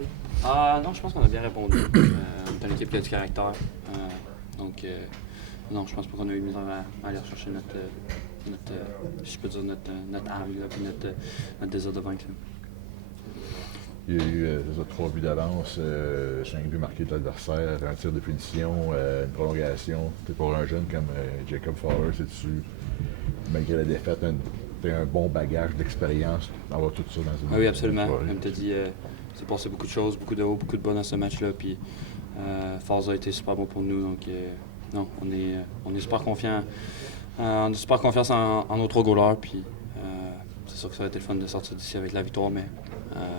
chercher? Non, je pense qu'on a bien répondu. On est une équipe qui a du caractère. Non, je pense pas qu'on a eu misère à aller chercher si je peux dire, notre âme, là, puis notre désir de vaincre. Là. Il y a eu 3 buts d'avance, 5 buts marqués de l'adversaire, un tir de punition, une prolongation. Pour un jeune comme Jacob Fowler, c'est-tu, malgré la défaite, un bon bagage d'expérience d'avoir tout ça dans une Oui, absolument. soirée. Comme tu as dit, c'est passé beaucoup de choses, beaucoup de hauts, beaucoup de bas dans ce match-là. Puis Forza a été super bon pour nous. Donc, non, on est super confiants. On a super confiance en nos 3 goalers. Puis c'est sûr que ça aurait été le fun de sortir d'ici avec la victoire, mais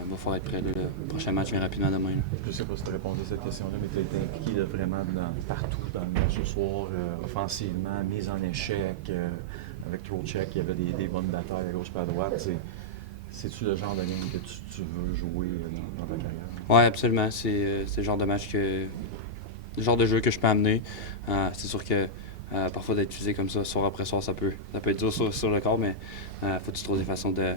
il va falloir être prêt. Le prochain match vient rapidement demain. Là. Je ne sais pas si tu répondais à cette question-là, mais tu as été impliqué là, vraiment partout dans le match ce soir, offensivement, mise en échec, avec Trocheck, il y avait des bonnes batailles à gauche et à droite. C'est-tu le genre de game que tu veux jouer dans ta carrière? Oui, absolument. C'est le genre de match le genre de jeu que je peux amener. C'est sûr que parfois d'être utilisé comme ça, soir après soir, ça peut être dur sur le corps, mais faut que tu trouves des façons de,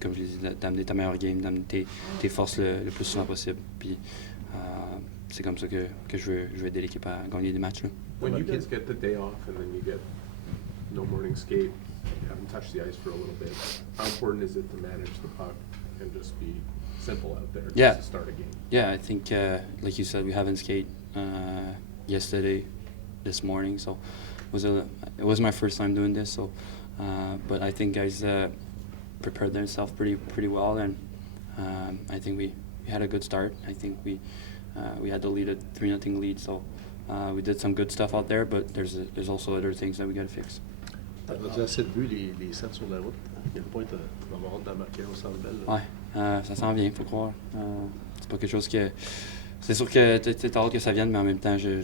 comme je l'ai dit, d'amener ta meilleure game, d'amener tes forces le plus souvent possible. Puis c'est comme ça que je veux aider l'équipe à gagner des matchs. Là. When you guys get the day off and then you get no morning skate, you haven't touched the ice for a little bit, how important is it to manage the puck and just be simple out there just to start a game? Yeah, I think, like you said, we haven't skate yesterday, this morning, so it was my first time doing this. So, but I think guys prepared themselves pretty well, and I think we had a good start. I think we had the lead, a 3-0 lead, so we did some good stuff out there. But there's also other things that we got to fix. Tu as assez de buts, les 7 sur la route. À quel point tu vas avoir hâte d'en marquer au Centre Bell? Ouais, ça s'en vient, faut croire. C'est pas quelque chose que... C'est sûr que t'as hâte que ça vienne, mais en même temps, je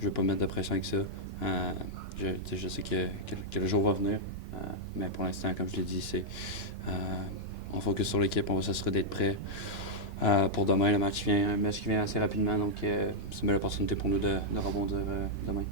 veux pas mettre de pression avec ça. Je sais que le jour va venir, mais pour l'instant, comme je l'ai dit, on focus sur l'équipe, on va s'assurer d'être prêt pour demain. Le match qui vient assez rapidement, donc c'est une belle opportunité pour nous de rebondir demain.